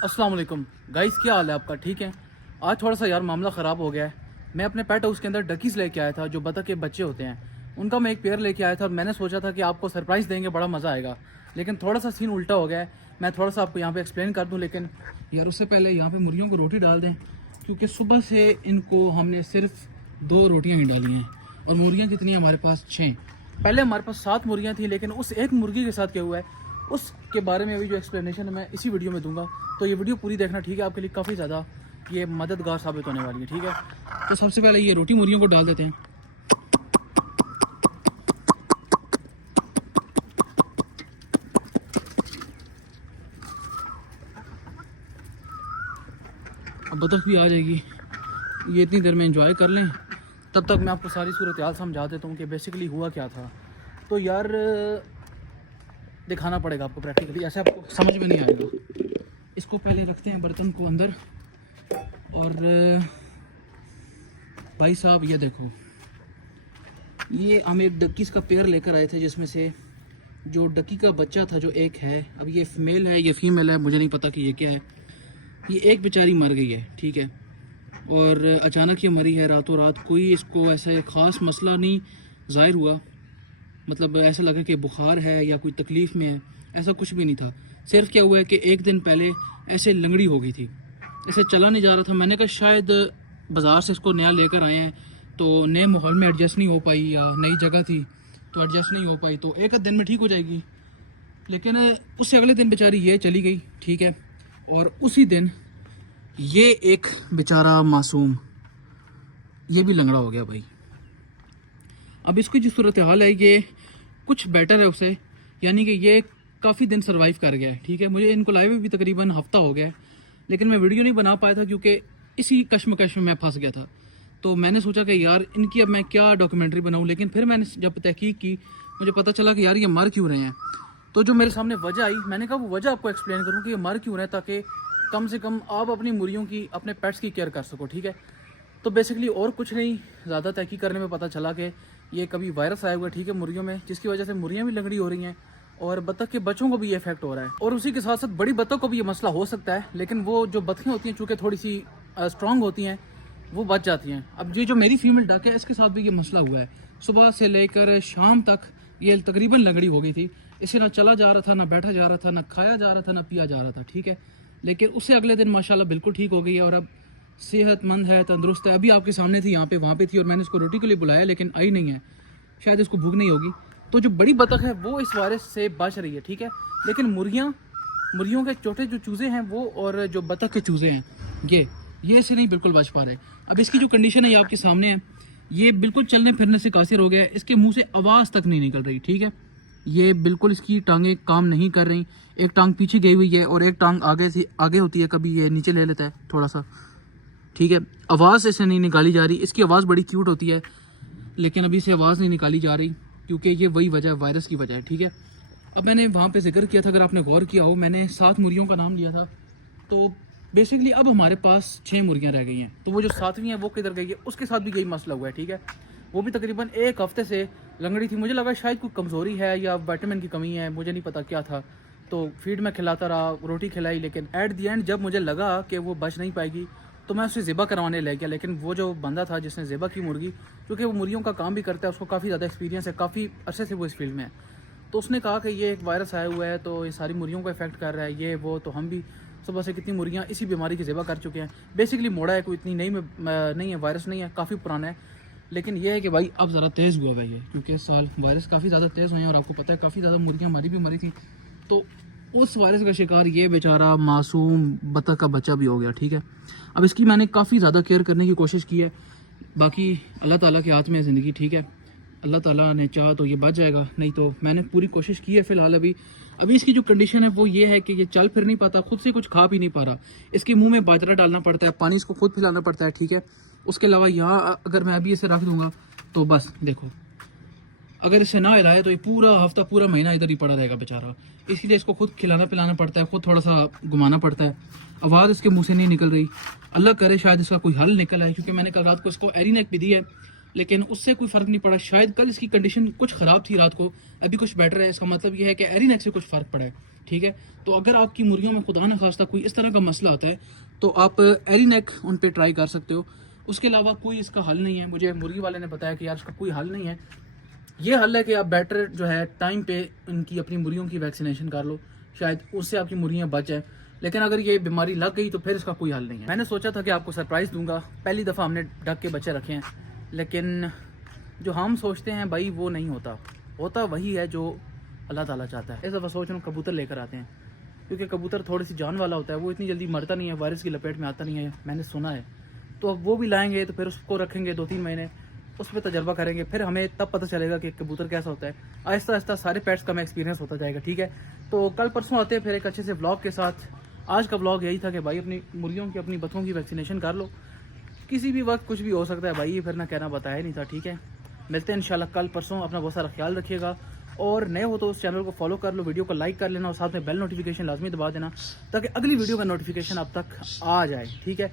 अस्सलाम वालेकुम गाइस, क्या हाल है आपका? ठीक है। आज थोड़ा सा यार मामला ख़राब हो गया है। मैं अपने पेट हाउस के अंदर डकीज़ लेके आया था, जो बतख के बच्चे होते हैं उनका मैं एक पेयर लेके आया था और मैंने सोचा था कि आपको सरप्राइज़ देंगे, बड़ा मज़ा आएगा। लेकिन थोड़ा सा सीन उल्टा हो गया है। मैं थोड़ा सा आपको यहाँ पे एक्सप्लेन कर दूँ, लेकिन यार उससे पहले यहाँ पे मुर्गियों को रोटी डाल दें, क्योंकि सुबह से इनको हमने सिर्फ 2 रोटियाँ ही डाली हैं और मुर्गियाँ कितनी हैं हमारे पास? 6। पहले हमारे पास 7 मुर्गियाँ थी, लेकिन उस एक मुर्गी के साथ क्या हुआ है उसके बारे में अभी जो एक्सप्लेनेशन है मैं इसी वीडियो में दूंगा। तो ये वीडियो पूरी देखना, ठीक है? आपके लिए काफ़ी ज़्यादा ये मददगार साबित होने वाली है, ठीक है? तो सबसे पहले ये रोटी मुर्गियों को डाल देते हैं। अब बतख भी आ जाएगी, ये इतनी देर में एंजॉय कर लें। तब तक मैं आपको सारी सूरत हाल समझा देता हूँ कि बेसिकली हुआ क्या था। तो यार दिखाना पड़ेगा आपको प्रैक्टिकली, ऐसे आपको समझ में नहीं आएगा। इसको पहले रखते हैं बर्तन को अंदर। और भाई साहब ये देखो, ये हम एक डकीज़ का पेयर लेकर आए थे, जिसमें से जो डकी का बच्चा था जो एक है, अब ये मेल है ये फीमेल है मुझे नहीं पता कि ये क्या है। ये एक बेचारी मर गई है, ठीक है? और अचानक ये मरी है रातों रात। कोई इसको ऐसा ख़ास मसला नहीं ज़ाहिर हुआ, मतलब ऐसा लगा कि बुखार है या कोई तकलीफ़ में है, ऐसा कुछ भी नहीं था। सिर्फ क्या हुआ है कि एक दिन पहले ऐसे लंगड़ी हो गई थी, ऐसे चला नहीं जा रहा था। मैंने कहा शायद बाज़ार से इसको नया लेकर आए हैं तो नए माहौल में एडजस्ट नहीं हो पाई, या नई जगह थी तो एडजस्ट नहीं हो पाई, तो एक दिन में ठीक हो जाएगी। लेकिन उससे अगले दिन बेचारी ये चली गई, ठीक है? और उसी दिन ये एक बेचारा मासूम ये भी लंगड़ा हो गया भाई। अब इसकी जो सूरत हाल है ये कुछ बेटर है उसे, यानी कि ये काफ़ी दिन सर्वाइव कर गया है, ठीक है? मुझे इनको लाए हुए भी तकरीबन हफ्ता हो गया है, लेकिन मैं वीडियो नहीं बना पाया था क्योंकि इसी कश्मकश में मैं फंस गया था। तो मैंने सोचा कि यार इनकी अब मैं क्या डॉक्यूमेंट्री बनाऊं, लेकिन फिर मैंने जब तहकीक की मुझे पता चला कि यार ये मर क्यों रहे हैं। तो जो मेरे सामने वजह आई, मैंने कहा वो वजह आपको एक्सप्लेन करूँ कि ये मर क्यों रहे हैं, ताकि कम से कम आप अपनी मुर्गियों की, अपने पेट्स की केयर कर सको, ठीक है? तो बेसिकली और कुछ नहीं, ज़्यादा तहकीक करने में पता चला कि ये कभी वायरस आया हुआ है, ठीक है, मुर्गियों में, जिसकी वजह से मुर्गियाँ भी लंगड़ी हो रही हैं और बतख के बच्चों को भी ये इफेक्ट हो रहा है। और उसी के साथ साथ बड़ी बतख को भी ये मसला हो सकता है, लेकिन वो जो बतखें होती हैं चूँकि थोड़ी सी स्ट्रॉन्ग होती हैं वो बच जाती हैं। अब ये जो मेरी फीमेल डक है इसके साथ भी ये मसला हुआ है। सुबह से लेकर शाम तक ये तकरीबन लंगड़ी हो गई थी। इसे ना चला जा रहा था, ना बैठा जा रहा था, ना खाया जा रहा था, ना पिया जा रहा था, ठीक है? लेकिन उससे अगले दिन माशाल्लाह बिल्कुल ठीक हो गई है और अब सेहतमंद है, तंदुरुस्त है। अभी आपके सामने थी, यहाँ पे वहाँ पे थी, और मैंने इसको रोटी के लिए बुलाया लेकिन आई नहीं है, शायद इसको भूख नहीं होगी। तो जो बड़ी बतख है वो इस वायरस से बच रही है, ठीक है? लेकिन मुर्गियों के छोटे जो चूज़े हैं वो, और जो बतख के चूज़े हैं ये इसे नहीं बिल्कुल बच पा रहे। अब इसकी जो कंडीशन है ये आपके सामने है। ये बिल्कुल चलने फिरने से कासिर हो गया है, इसके मुंह से आवाज़ तक नहीं निकल रही, ठीक है? ये बिल्कुल इसकी टांगें काम नहीं कर रही, एक टांग पीछे गई हुई है और एक टांग आगे होती है, कभी ये नीचे ले लेता है थोड़ा सा, ठीक है? आवाज़ इसे नहीं निकाली जा रही। इसकी आवाज़ बड़ी क्यूट होती है, लेकिन अभी से आवाज़ नहीं निकाली जा रही क्योंकि ये वही वजह है, वायरस की वजह है, ठीक है? अब मैंने वहाँ पे जिक्र किया था, अगर आपने गौर किया हो, मैंने 7 मुर्गियों का नाम लिया था। तो बेसिकली अब हमारे पास 6 मुर्गियाँ रह गई हैं। तो वो जो 7वीं है वो किधर गई है, उसके साथ भी यही मसला हुआ है, ठीक है? वो भी तकरीबन एक हफ्ते से लंगड़ी थी। मुझे लगा शायद कोई कमज़ोरी है या विटामिन की कमी है, मुझे नहीं पता क्या था। तो फीड में खिलाता रहा, रोटी खिलाई, लेकिन एट दी एंड जब मुझे लगा कि वो बच नहीं पाएगी तो मैं उसे ज़िबा करवाने ले गया। लेकिन वो जो बंदा था जिसने ज़िबा की मुर्गी, क्योंकि वो मुर्गियों का काम भी करता है, उसको काफ़ी ज़्यादा एक्सपीरियंस है, काफ़ी अरसे से वो इस फील्ड में है, तो उसने कहा कि ये एक वायरस आया हुआ है तो ये सारी मुर्गियों को इफेक्ट कर रहा है, ये वो। तो हम भी सुबह से कितनी मुर्गियाँ इसी बीमारी की ज़िबा कर चुके हैं। बेसिकली मोड़ा है, कोई इतनी नई में नहीं है, वायरस नहीं है, काफ़ी पुराना है। लेकिन यह है कि भाई अब ज़रा तेज़ हुआ है ये, क्योंकि इस साल वायरस काफ़ी ज़्यादा तेज़ हुए हैं और आपको पता है काफ़ी ज़्यादा मुर्गियाँ हमारी भी मरी थी। तो उस वायरस का शिकार ये बेचारा मासूम बतख का बच्चा भी हो गया, ठीक है? अब इसकी मैंने काफ़ी ज़्यादा केयर करने की कोशिश की है, बाकी अल्लाह ताला के हाथ में है ज़िंदगी, ठीक है? अल्लाह ताला ने चाहा तो ये बच जाएगा, नहीं तो मैंने पूरी कोशिश की है। फ़िलहाल अभी इसकी जो कंडीशन है वो ये है कि ये चल फिर नहीं पाता, खुद से कुछ खा भी नहीं पा रहा। इसके मुंह में बाजरा डालना पड़ता है, पानी इसको खुद पिलाना पड़ता है, ठीक है? उसके अलावा यहाँ अगर मैं अभी इसे रख दूँगा तो बस देखो, अगर इसे ना हिलाए तो ये पूरा हफ्ता, पूरा महीना इधर ही पड़ा रहेगा बेचारा। इसलिए इसको खुद खिलाना पिलाना पड़ता है, खुद थोड़ा सा घुमाना पड़ता है। आवाज़ इसके मुंह से नहीं निकल रही। अल्लाह करे शायद इसका कोई हल निकल आए, क्योंकि मैंने कल रात को इसको एरिनेक भी दी है, लेकिन उससे कोई फ़र्क नहीं पड़ा। शायद कल इसकी कंडीशन कुछ ख़राब थी रात को, अभी कुछ बेटर है। इसका मतलब ये है कि एरिनेक से कुछ फ़र्क पड़ा है, ठीक है। तो अगर आपकी मुर्गियों में खुदा न खास्ता कोई इस तरह का मसला आता है तो आप एरीनेक उन पे ट्राई कर सकते हो। उसके अलावा कोई इसका हल नहीं है। मुझे मुर्गी वाले ने बताया कि यार इसका कोई हल नहीं है। ये हल है कि आप बेटर जो है टाइम पे इनकी अपनी मुर्गियों की वैक्सीनेशन कर लो, शायद उससे आपकी मुर्गियाँ बच जाए। लेकिन अगर ये बीमारी लग गई तो फिर इसका कोई हल नहीं है। मैंने सोचा था कि आपको सरप्राइज़ दूंगा, पहली दफ़ा हमने डक के बच्चे रखे हैं, लेकिन जो हम सोचते हैं भाई वो नहीं होता, होता वही है जो अल्लाह ताला चाहता है। इस दफ़ा सोच रहा हूँ कबूतर लेकर आते हैं, क्योंकि कबूतर थोड़ी सी जान वाला होता है, वो इतनी जल्दी मरता नहीं है, वायरस की लपेट में आता नहीं है, मैंने सुना है। तो अब वो भी लाएंगे तो फिर उसको रखेंगे 2-3 महीने, उस पर तजर्बा करेंगे, फिर हमें तब पता चलेगा कि कबूतर कैसा होता है। आहिस्ता आहिस्ता सारे पेट्स का हमें एक्सपीरियंस होता जाएगा, ठीक है। तो कल परसों आते हैं फिर एक अच्छे से व्लॉग के साथ। आज का व्लॉग यही था कि भाई अपनी मुर्गियों की, अपनी बच्चों की वैक्सीनेशन कर लो, किसी भी वक्त कुछ भी हो सकता है भाई, ये फिर ना कहना बताया नहीं था, ठीक है। मिलते हैं इंशाल्लाह कल परसों, अपना बहुत सारा ख्याल रखिएगा, और नए हो तो उस चैनल को फॉलो कर लो, वीडियो को लाइक कर लेना और साथ में बेल नोटिफिकेशन लाजमी दबा देना ताकि अगली वीडियो का नोटिफिकेशन आप तक आ जाए, ठीक है।